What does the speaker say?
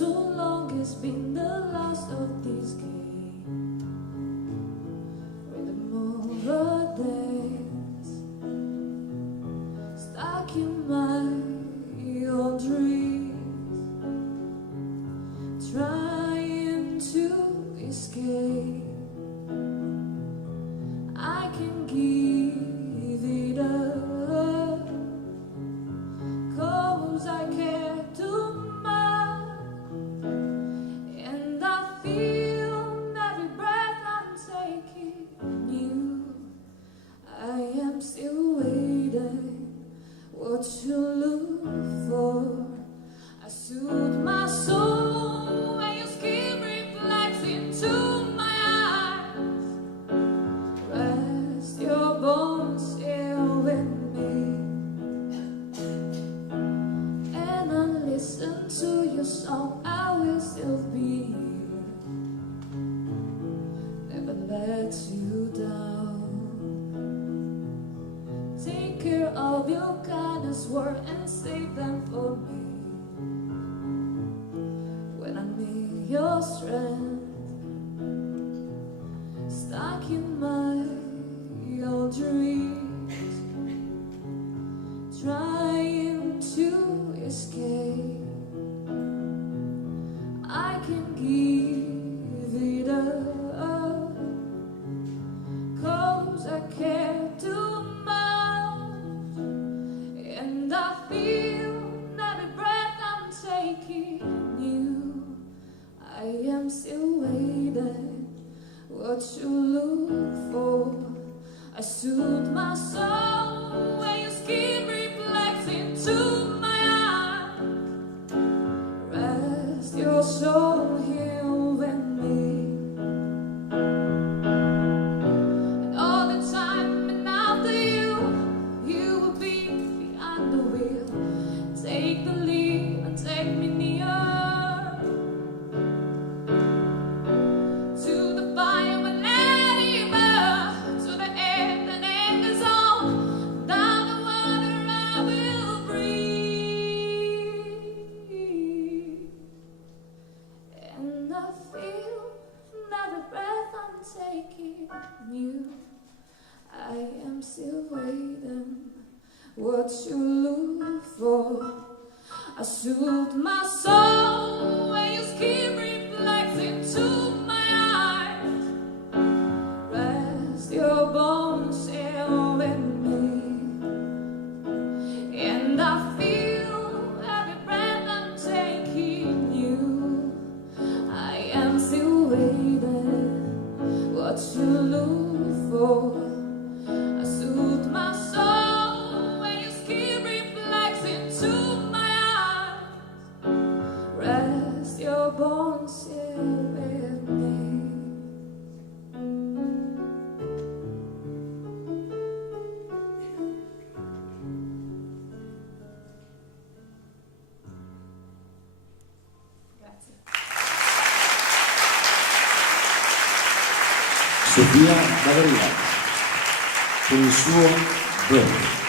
so long it's been the last of this game. Rhythm over days, stuck in my old dreams, trying to escape. I can give it up, 'cause I care too much, and I feel every breath I'm taking you. I am still waiting, what you look for. I soothe my soul when your skin reflects into my eyes. Rest your bones here with me, and I listen to your song. I will still be here, never let you down. Take care of your kindness word and save them for me. When I need your strength, stuck in my old dreams, trying to escape. I can give it up, 'cause I care too much, and I feel every breath I'm taking you. I am still waiting, what you look for. I soothe my soul when your skin reflects into my eyes. Rest your soul here with me, and all the time and after you, you will be behind the wheel. Take the lead and take me near to the fire when let it burn, to the air that angers on, down the water I will breathe. And I feel every breath I'm taking you. I am still waiting, what you look for. I soothe my soul when your skin reflects into my eyes. Rest your bones here with me, and I feel every breath I'm taking you. I am still waiting, what you look for. I soothe my soul when your skin reflects into my eyes. Rest your bones here with me. Grazie. Sofia Bavaria con il suo Birth.